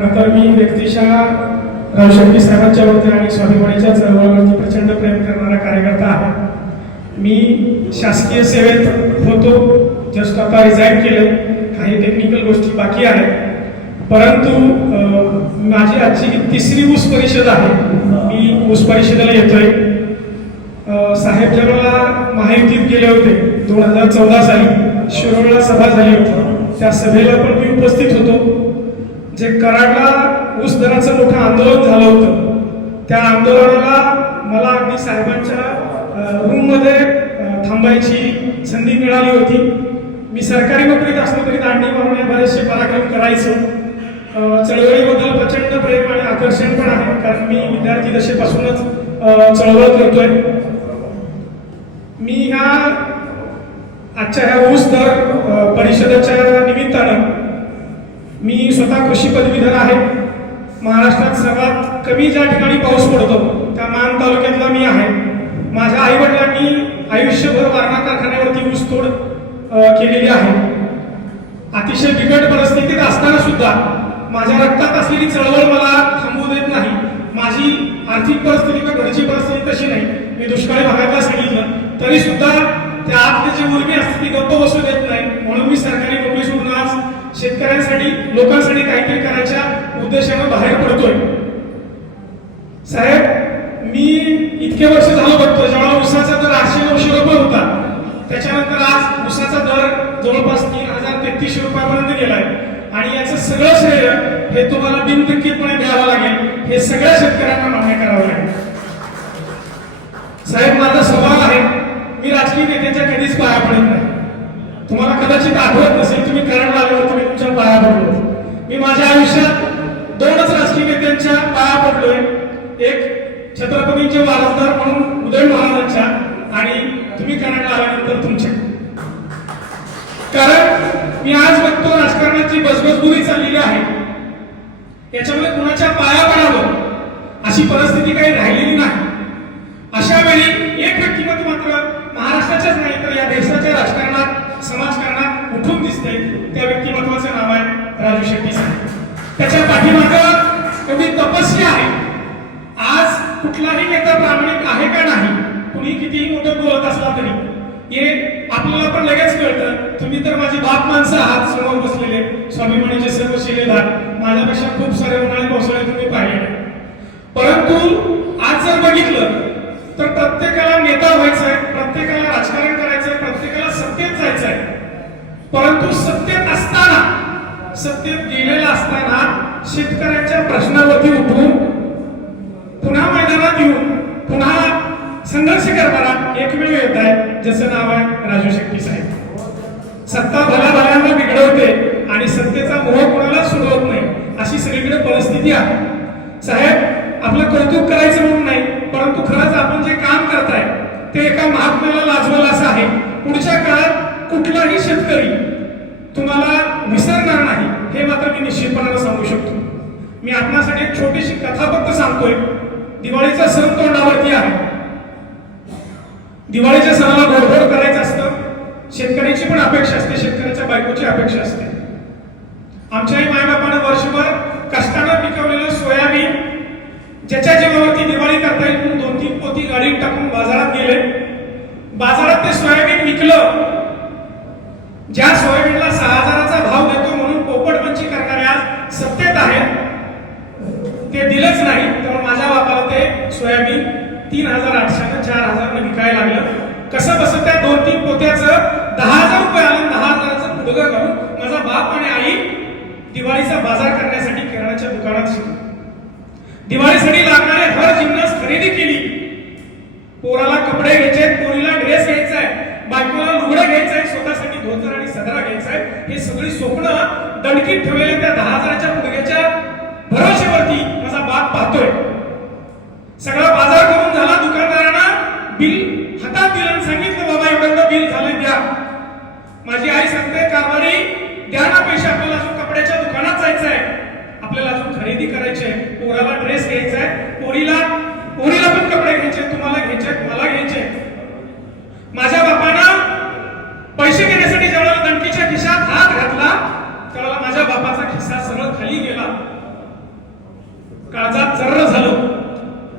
तर मी व्यक्तिशः रावशक्ती साहेबांच्या वरती आणि स्वाभिमानीच्या चळवळीवरती प्रचंड प्रेम करणारा कार्यकर्ता आहे. मी शासकीय सेवेत होतो जस्ट आता रिझाईन केलं काही टेक्निकल गोष्टी बाकी आहेत. परंतु माझी आजची तिसरी ऊस परिषद आहे. मी ऊस परिषदेला येतोय. साहेब जेव्हा महायुतीत गेले होते दोन हजार चौदा साली शिरोळला सभा झाली होती. त्या सभेला पण मी उपस्थित होतो. जे कराडला ऊस दराचं मोठं आंदोलन झालं होतं त्या आंदोलनाला मला अगदी साहेबांच्या रूममध्ये थांबायची संधी मिळाली होती. मी सरकारी नोकरीत असलो तरी दांडी मारून बरेचसे पराक्रम करायचो. चळवळीबद्दल प्रचंड प्रेम आणि आकर्षण पण आहे कारण मी विद्यार्थी दशेपासूनच चळवळ करतोय. मी ह्या आजच्या ह्या ऊस दर परिषदेच्या निमित्तानं मी स्वतः कृषी पदवीधर आहे. महाराष्ट्रात सर्वात कमी ज्या ठिकाणी पाऊस पडतो त्या मान तालुक्यातला मी आहे. माझ्या आईवडिलांनी आयुष्यभर वारणा कारखान्यावरती ऊसतोड केलेली आहे. अतिशय बिकट परिस्थितीत असताना सुद्धा माझ्या रक्तात असलेली चळवळ मला थांबवू देत नाही. माझी आर्थिक परिस्थिती किंवा घरची परिस्थिती तशी नाही. मी दुष्काळी भागातला सांगितलं. तरी सुद्धा त्या आत जी उर्मी असते ती गप्प बसू देत नाही. शेतकऱ्यांसाठी लोकांसाठी काहीतरी करायच्या उद्देशानं बाहेर पडतोय. साहेब मी इतके वर्ष झालो बघतो जेव्हा उसाचा दर आठशे नऊशे रुपये होता त्याच्यानंतर आज उसाचा दर जवळपास तीन हजार तेहतीसशे रुपयापर्यंत गेलाय. आणि याचं सगळं श्रेय हे तुम्हाला बिनविक्रीतपणे द्यावं लागेल. हे सगळ्या शेतकऱ्यांना मान्य करावं लागेल. साहेब माझा स्वभाव आहे मी राजकीय नेत्यांच्या कधीच पाया पडत नाही. तुम्हाला कदाचित आठवत नसेल तुम्ही कारण आल्यावर एक छत्रपतींचे वारसदार म्हणून उदय महाराजांच्या आणि तुम्ही कराडला आल्यानंतर तुमच्या. कारण मी आज बघतो राजकारणाची बसबसबुरी चाललेली आहे. याच्यामध्ये कुणाच्या पाया पडावं अशी परिस्थिती काही राहिलेली नाही. अशा वेळी एक व्यक्तिमत्व मात्र महाराष्ट्राच्याच नाही तर या देशाच्या राजकारणात समाजकारणात उठून दिसते त्या व्यक्तिमत्वाचं नाव आहे राजू शेट्टी साहेब. त्याच्या पाठीमागं एवढी तपस्या आहे आज कुठलाही प्रामाणिक आहे का नाही? कुणी कितीही मोठं बोलत असला तरी. हे आपल्याला पण लगेच कळतं. तुम्ही तर माझे बाप माणसं आहात समोर बसलेले. स्वाभिमानीचे सर्व शिलेदार माझ्यापेक्षा खूप सारे उन्हाळे पावसाळे तुम्ही पाहिले. परंतु आज जर बघितलं तर प्रत्येकाला नेता व्हायचा आहे प्रत्येकाला राजकारण करायचंय प्रत्येकाला सत्तेत जायचं आहे परंतु सत्तेत असताना सत्तेत गेलेला असताना शेतकऱ्यांच्या प्रश्नावरती उठून पुन्हा मैदानात येऊन पुन्हा संघर्ष करणारा एकमेव येत आहे ज्याचं नाव आहे राजू शेट्टी साहेब. सत्ता भला भल्यांना बिघडवते आणि सत्तेचा मोह कोणालाच सोडवत नाही अशी सगळीकडे परिस्थिती आहे. साहेब आपलं कौतुक करायचं म्हणून नाही परंतु खरंच आपण जे काम करताय ते एका महात्म्याला लाजवलं असं आहे. पुढच्या काळात कुठलाही शेतकरी तुम्हाला विसरणार नाही हे मात्र मी निश्चितपणानं सांगू शकतो. मी आपणासाठी एक छोटीशी कथा फक्त सांगतोय. दिवाळीचा सण तोंडावरती आहे. दिवाळीच्या सणाला गोडधोड करायचं असतं. शेतकऱ्याची पण अपेक्षा असते शेतकऱ्याच्या बायकोची अपेक्षा असते. आमच्याही मायबापानं वर्षभर कष्टानं पिकवलेलं सोयाबीन ज्याच्या जीवावरती दिवाळी करता येईल म्हणून दोन तीन पोती गाडीत टाकून बाजारात गेले. बाजारात ते सोयाबीन विकलं. ज्या सोयाबीनला सहा हजाराचा भाव देतो म्हणून पोपटपंची करणारे आज सत्तेत आहेत. ते दिलंच नाही त्यामुळे माझ्या बापाला ते सोयाबीन तीन हजार आठशेनं चार हजार विकायला लागलं कसं बसत त्या दोन तीन पोत्याचं. दहा हजार रुपये आलं. दहा हजाराचं पुढं घालून माझा बाप आणि आई दिवाळीचा बाजार करण्यासाठी किराणाच्या दुकानात शिकलो दिवाळीसाठी लागणारे हर जिन्नस खरेदी केली. पोराला कपडे घ्यायचे पोरीला ड्रेस घ्यायचा आहे बायकोला लुगडं घ्यायचं आहे स्वतःसाठी धोतर आणि सदरा घ्यायचा आहे. हे सगळी स्वप्न दणकीत ठेवलेल्या त्या दहा हजाराच्या मुलग्याच्या आपल्याला अजून खरेदी करायची आहे पोराला ड्रेस घ्यायचा आहे पोरीला पोरीला पण कपडे घ्यायचे तुम्हाला घ्यायचे मला घ्यायचे माझ्या बापाना पैसे घेण्यासाठी ज्यावेळेला दणकीच्या खिशात हात घातला त्यावेळेला माझ्या बापाचा खिसा सरळ खाली गेला. काळजात चर्र झालो.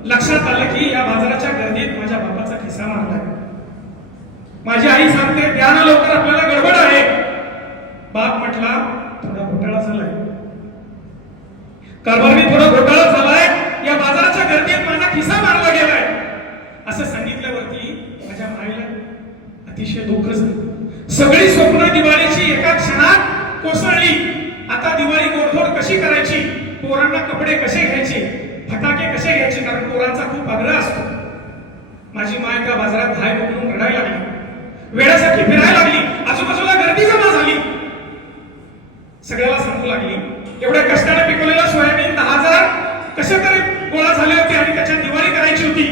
लक्षात आलं की या बाजाराच्या गर्दीत माझ्या बापाचा खिसा मारलाय माझी आई सांगते त्यानं लवकर आपल्याला गडबड आहे. बाप म्हटला थोडा घोटाळा झालाय. कारभारनी थोडा घोटाळा झालाय. या बाजाराच्या गर्दीत माझा खिसा मारला गेलाय. असं सांगितल्यावरती माझ्या माईला अतिशय दुःख झालं. सगळी स्वप्न दिवाळीची एका क्षणात कोसळली. आता दिवाळी गोडधोड कशी करायची? पोरांना कपडे कसे घ्यायचे? फटाके कसे घ्यायचे? कारण पोरांचा खूप आग्रह असतो. माझी माय त्या बाजारात धाय म्हणून रडायला लागली. वेळासाठी फिरायला लागली. आजूबाजूला गर्दी जमा झाली सगळ्याला सांगू लागली एवढ्या कष्टाने पिकवलेलं सोयाबीन दहा हजार कशा तरी गोळा झाले होते आणि त्याच्यात दिवाळी करायची होती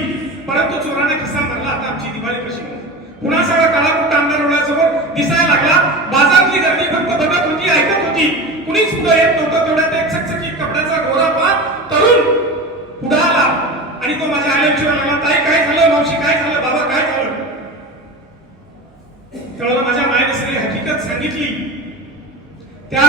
परंतु चोराने खिसा मारला आता आमची दिवाळी कशी होईल? पुन्हा सगळा काळा आमदार डोळ्यासमोर दिसायला लागला. बाजारातली गर्दी फक्त बघत होती ऐकत होती. कुणीच पुढे येत नव्हतं. तेवढ्यात एक चकचकीत कपड्याचा गोरा पा तरुण पुढे आला आणि तो माझ्या आईला विचारायला लागला ताई काय झालं? मावशी काय झालं? बाबा काय झालं? त्यावेळेला माझ्या मायने सगळी हकीकत सांगितली. त्या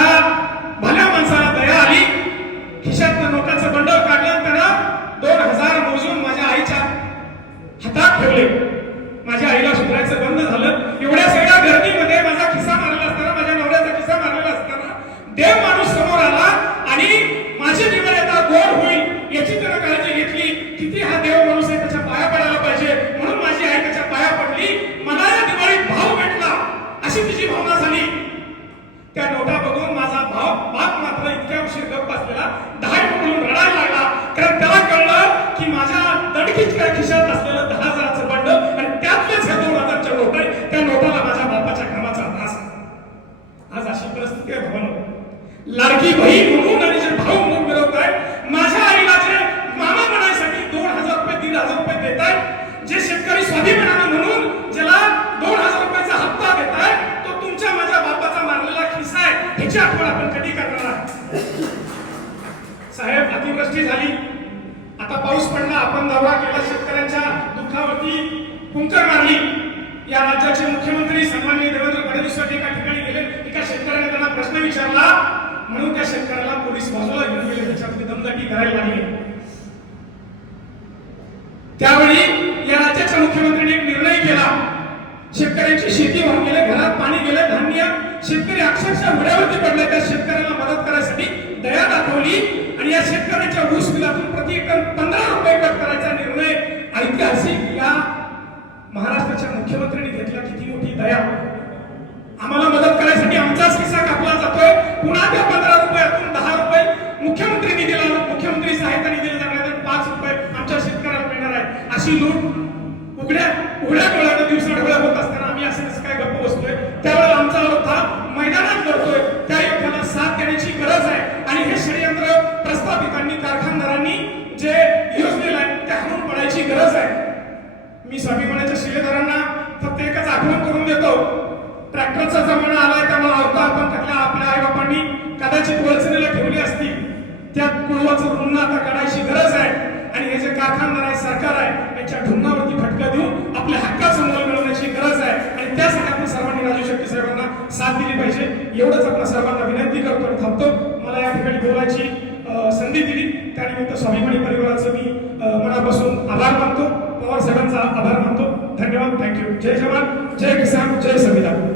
मात्र उशीर गप बसलेला दहा म्हणून रडायला लागला. कारण त्याला कळलं की माझ्या दडकीच्या खिशात असलेलं दहा हजाराचं बंड आणि त्यातलेच ह्या दोन हजारच्या नोट आहे त्या नोटाला माझ्या बापाच्या कामाचा भास आज अशी परिस्थिती आहे भावानं. लाडकी बहीण म्हणून आणि जे भाऊ साहेब अतिवृष्टी झाली. आता पाऊस पडला आपण दौरा केला शेतकऱ्यांच्या दुःखावरती कुंकर मारली. या राज्याचे मुख्यमंत्री सन्मान्य देवेंद्र फडणवीस एका ठिकाणी गेले एका शेतकऱ्याने त्यांना प्रश्न विचारला. म्हणून त्या शेतकऱ्याला पोलीस बाजूला घेऊन गेले त्याच्यामध्ये दमदाटी करायला लागली. त्यावेळी या राज्याच्या मुख्यमंत्र्यांनी एक निर्णय केला. शेतकऱ्यांची शेती वाहून गेले घरात पाणी गेले धान्य शेतकरी अक्षरशः वड्यावरती पडले. त्या शेतकऱ्याला मदत करायसाठी दया दाखवली आणि या शेतकऱ्याच्या ऊस बिलातून प्रति एकर पंधरा रुपये कट करायचा निर्णय ऐतिहासिक या महाराष्ट्राच्या मुख्यमंत्र्यांनी घेतला. किती मोठी दया. आम्हाला मदत करायसाठी आमचाच किस्सा कापला जातोय. पुन्हा त्या पंधरा रुपयातून दहा रुपये मुख्यमंत्री दिला. मुख्यमंत्री सहायता निधीला जाणार पाच रुपये आमच्या शेतकऱ्याला मिळणार आहे. अशी लूट मी स्वाभिमानाच्या शिलेदारांना फक्त एकच आठवण करून देतो. ट्रॅक्टरचा जमाना आलाय त्यामुळे आवता आपण टाकल्या आपल्या आई बापांनी कदाचित वळचणीला ठेवली असती त्या कुळवाचं ऋण आता काढायची गरज आहे. आणि हे जे कारखानदार आहे सरकार आहे याच्या ढुंगावरती फटका देऊन आपल्या हक्काचं मोल मिळवण्याची गरज आहे. आणि त्यासाठी आपण सर्वांनी राजू शेट्टी साहेबांना साथ दिली पाहिजे. एवढंच आपण सर्वांना विनंती करतो आणि थांबतो. मला या ठिकाणी बोलायची संधी दिली. त्यानिमित्त स्वाभिमानी परिवाराचं मी मनापासून आभार मानतो. पवार साहेबांचा आभार मानतो. धन्यवाद. थँक्यू जय जवान. जय किसान. जय संविधान.